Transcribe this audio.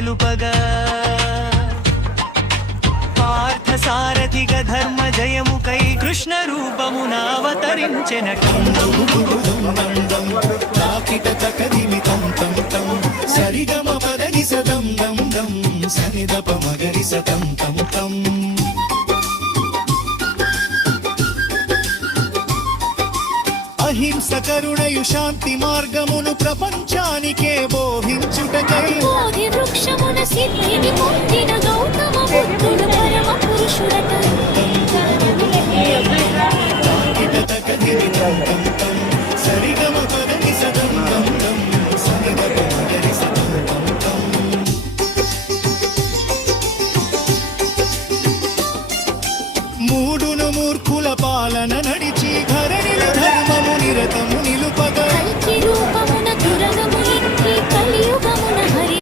తెలుపగా పార్థసారథిగా ధర్మ జయముకై కృష్ణ రూపమునావతరించెన సరిగమ పదని సదం దం దం సనిదప మగరి సతం తం తం. అహింస కరుణయు శాంతి మార్గమును ప్రపంచానికే బోధించుటకై